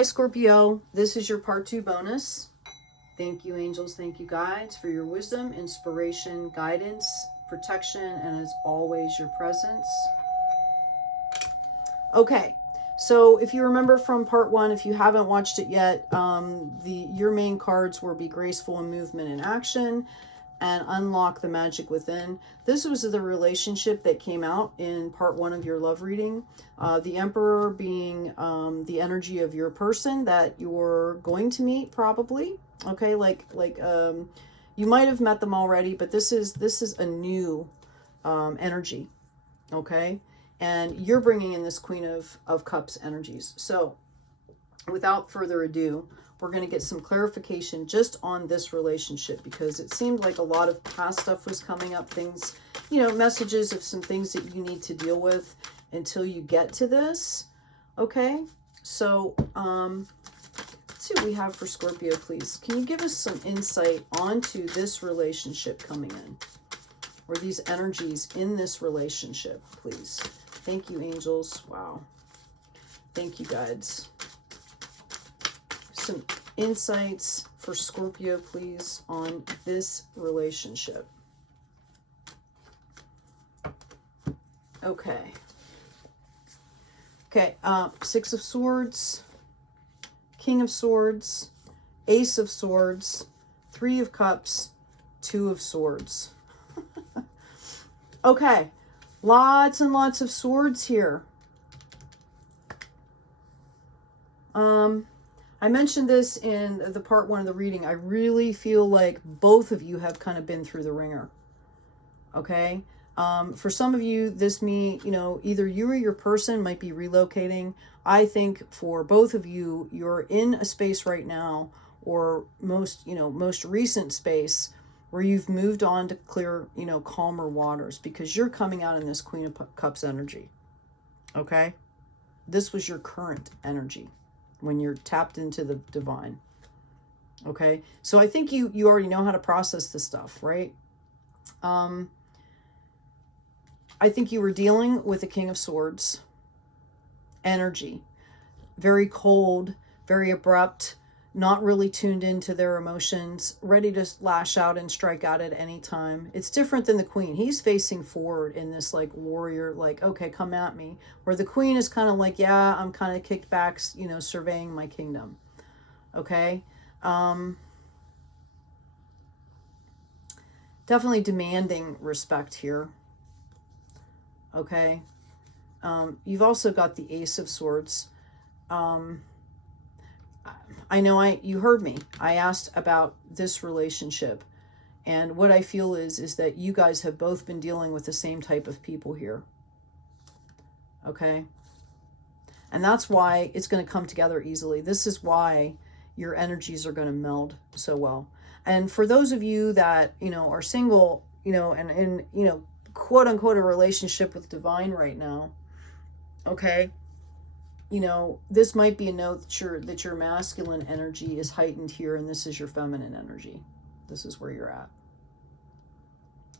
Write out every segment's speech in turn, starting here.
Hi Scorpio, this is your part 2 bonus. Thank you angels, thank you guides for your wisdom, inspiration, guidance, protection, and as always your presence. Okay, so if you remember from part 1, if you haven't watched it yet, your main cards were Be Graceful in Movement and Action and Unlock the Magic Within. This was the relationship that came out in part 1 of your love reading. The Emperor being the energy of your person that you're going to meet probably. Okay, you might have met them already, but this is a new energy. Okay, and you're bringing in this Queen of Cups energies. So without further ado, we're going to get some clarification just on this relationship, because it seemed like a lot of past stuff was coming up, things, messages of some things that you need to deal with until you get to this. Okay, so let's see what we have for Scorpio, please. Can you give us some insight onto this relationship coming in, or these energies in this relationship, please? Thank you, angels. Wow. Thank you, guides. Some insights for Scorpio, please, on this relationship. Okay. Okay, Six of Swords, King of Swords, Ace of Swords, Three of Cups, Two of Swords. Okay, lots and lots of swords here. I mentioned this in the part 1 of the reading. I really feel like both of you have kind of been through the ringer. Okay. For some of you, this either you or your person might be relocating. I think for both of you, you're in a space right now, or most recent space, where you've moved on to clear, calmer waters, because you're coming out in this Queen of Cups energy. Okay. This was your current energy when you're tapped into the divine. Okay, so I think you already know how to process this stuff, right? I think you were dealing with the King of Swords energy. Very cold, very abrupt, not really tuned into their emotions, ready to lash out and strike out at any time. It's different than the Queen. He's facing forward in this like warrior, like, okay, come at me. Where the Queen is kind of like, yeah, I'm kind of kicked back, surveying my kingdom. Okay. Definitely demanding respect here. Okay. You've also got the Ace of Swords. I know you heard me. I asked about this relationship, and what I feel is that you guys have both been dealing with the same type of people here. Okay. And that's why it's going to come together easily. This is why your energies are going to meld so well. And for those of you that, are single, and in, quote unquote, a relationship with divine right now. Okay. This might be a note that your masculine energy is heightened here, and this is your feminine energy. This is where you're at.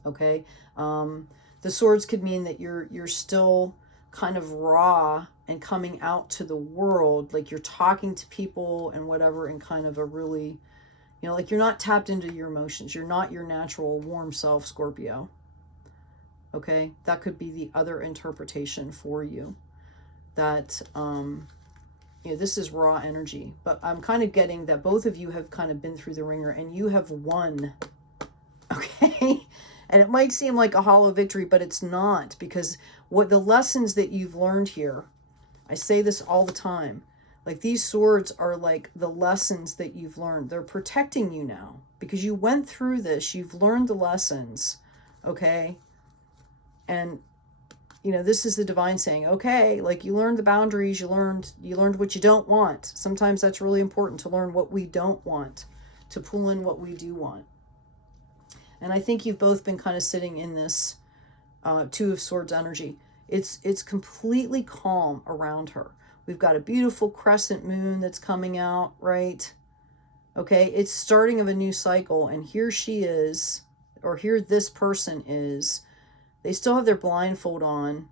Okay. The swords could mean that you're still kind of raw and coming out to the world, like you're talking to people and whatever, in kind of a really, like you're not tapped into your emotions. You're not your natural warm self, Scorpio. Okay. That could be the other interpretation for you. That this is raw energy, but I'm kind of getting that both of you have kind of been through the ringer and you have won. Okay. And it might seem like a hollow victory, but it's not, because what the lessons that you've learned here, I say this all the time, like these swords are like the lessons that you've learned. They're protecting you now because you went through this, you've learned the lessons. Okay. And this is the divine saying, okay, like you learned the boundaries, you learned what you don't want. Sometimes that's really important, to learn what we don't want, to pull in what we do want. And I think you've both been kind of sitting in this Two of Swords energy. It's completely calm around her. We've got a beautiful crescent moon that's coming out, right? Okay, it's starting of a new cycle, and here she is, or here this person is. They still have their blindfold on.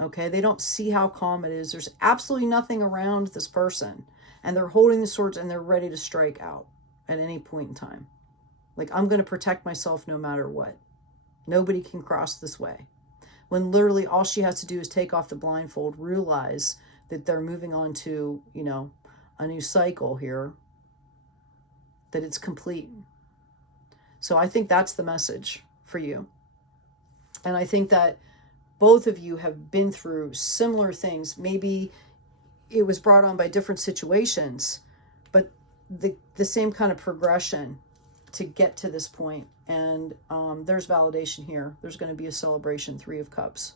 Okay, they don't see how calm it is. There's absolutely nothing around this person. And they're holding the swords and they're ready to strike out at any point in time. Like, I'm going to protect myself no matter what. Nobody can cross this way. When literally all she has to do is take off the blindfold, realize that they're moving on to, you know, a new cycle here, that it's complete. So I think that's the message for you. And I think that both of you have been through similar things. Maybe it was brought on by different situations, but the same kind of progression to get to this point. And there's validation here. There's going to be a celebration, 3 of Cups.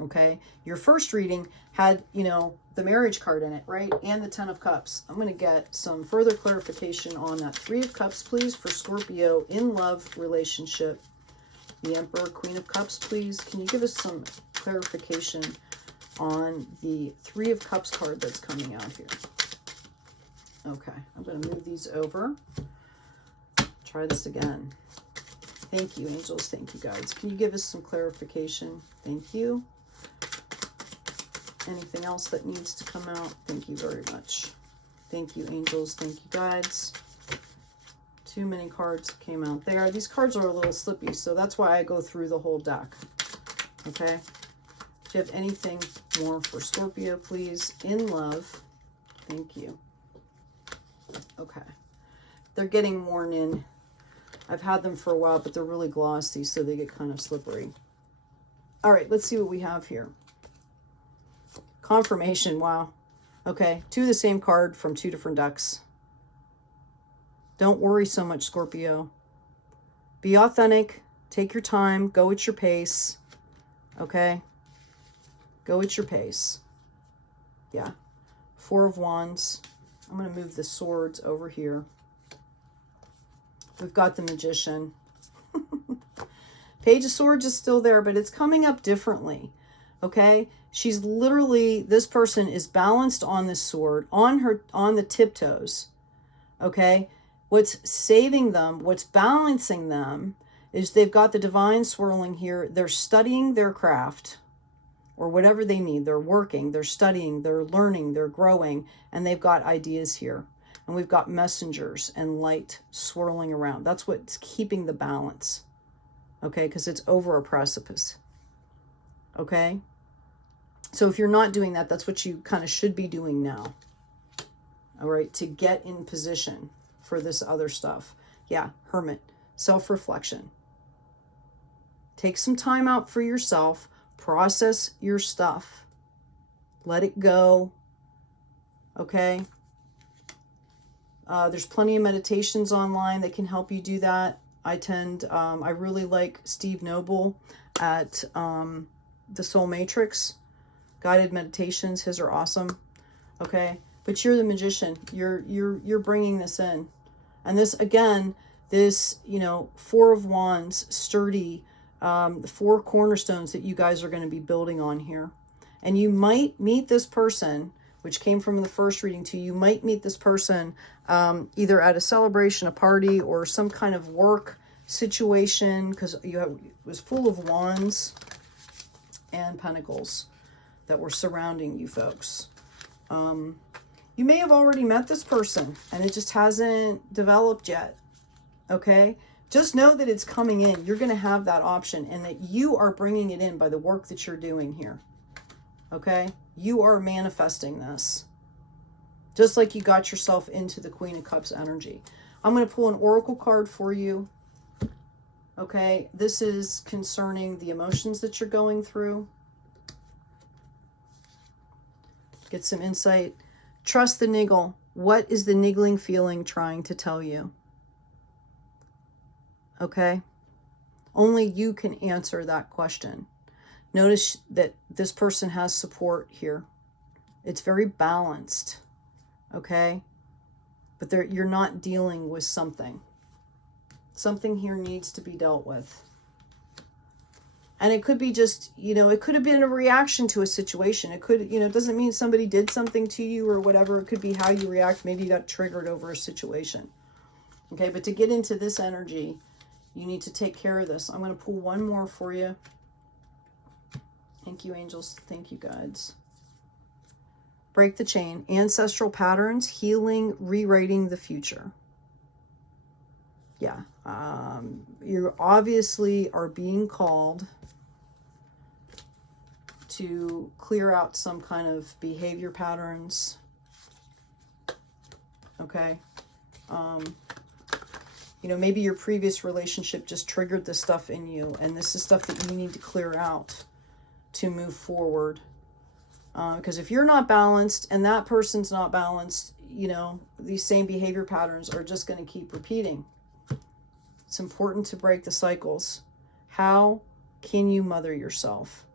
Okay. Your first reading had, you know, the marriage card in it, right? And the 10 of Cups. I'm going to get some further clarification on that 3 of Cups, please, for Scorpio in love relationship. The Emperor, Queen of Cups, please. Can you give us some clarification on the 3 of Cups card that's coming out here? Okay. I'm going to move these over. Try this again. Thank you, angels. Thank you, guides. Can you give us some clarification? Thank you. Anything else that needs to come out? Thank you very much. Thank you, angels. Thank you, guides. Too many cards came out there. These cards are a little slippy, so that's why I go through the whole deck. Okay? Do you have anything more for Scorpio, please? In love. Thank you. Okay. They're getting worn in. I've had them for a while, but they're really glossy, so they get kind of slippery. All right, let's see what we have here. Confirmation, wow. Okay, 2 of the same card from 2 different decks. Don't worry so much, Scorpio. Be authentic. Take your time. Go at your pace. Okay? Go at your pace. Yeah. 4 of Wands. I'm going to move the swords over here. We've got the Magician. Page of Swords is still there, but it's coming up differently. Okay? She's literally, this person is balanced on this sword, on the tiptoes. Okay? What's saving them, what's balancing them, is they've got the divine swirling here. They're studying their craft, or whatever they need. They're working, they're studying, they're learning, they're growing, and they've got ideas here. And we've got messengers and light swirling around. That's what's keeping the balance. Okay, because it's over a precipice. Okay? So if you're not doing that, that's what you kind of should be doing now. All right, to get in position for this other stuff. Yeah, Hermit, self-reflection. Take some time out for yourself. Process your stuff. Let it go. Okay? There's plenty of meditations online that can help you do that. I really like Steve Noble at the Soul Matrix. Guided meditations, his are awesome. Okay? But you're the magician. You're bringing this in. And this, again, this, you know, 4 of Wands, sturdy, the 4 cornerstones that you guys are going to be building on here. And you might meet this person, which came from the first reading too. You might meet this person either at a celebration, a party, or some kind of work situation, because it was full of wands and pentacles that were surrounding you folks. You may have already met this person and it just hasn't developed yet. Okay? Just know that it's coming in. You're going to have that option, and that you are bringing it in by the work that you're doing here. Okay? You are manifesting this. Just like you got yourself into the Queen of Cups energy. I'm going to pull an oracle card for you. Okay? This is concerning the emotions that you're going through. Get some insight. Trust the niggle. What is the niggling feeling trying to tell you? Okay? Only you can answer that question. Notice that this person has support here. It's very balanced. Okay? But you're not dealing with something. Something here needs to be dealt with. And it could be just, you know, it could have been a reaction to a situation. It could, you know, it doesn't mean somebody did something to you or whatever. It could be how you react. Maybe you got triggered over a situation. Okay, but to get into this energy, you need to take care of this. I'm going to pull one more for you. Thank you, angels. Thank you, guides. break the chain, ancestral patterns, healing, rewriting the future. Yeah, you obviously are being called to clear out some kind of behavior patterns. Okay. You know, maybe your previous relationship just triggered this stuff in you, and this is stuff that you need to clear out to move forward. Because if you're not balanced and that person's not balanced, you know, these same behavior patterns are just going to keep repeating. It's important to break the cycles. How can you mother yourself?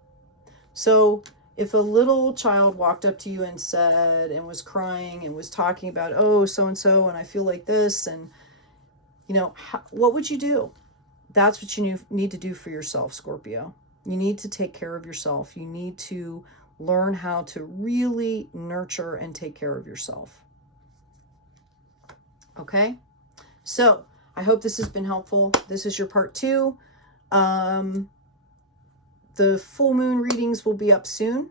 So if a little child walked up to you and said, and was crying and was talking about, oh, so-and-so, and I feel like this, and, you know, what would you do? That's what you need to do for yourself, Scorpio. You need to take care of yourself. You need to learn how to really nurture and take care of yourself. Okay? So I hope this has been helpful. This is your part 2. The full moon readings will be up soon,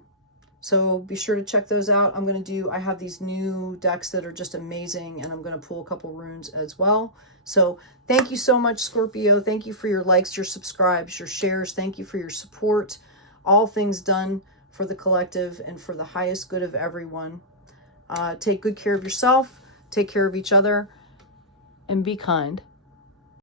so be sure to check those out. I have these new decks that are just amazing, and I'm going to pull a couple runes as well. So thank you so much, Scorpio. Thank you for your likes, your subscribes, your shares. Thank you for your support. All things done for the collective and for the highest good of everyone. Take good care of yourself, take care of each other, and be kind.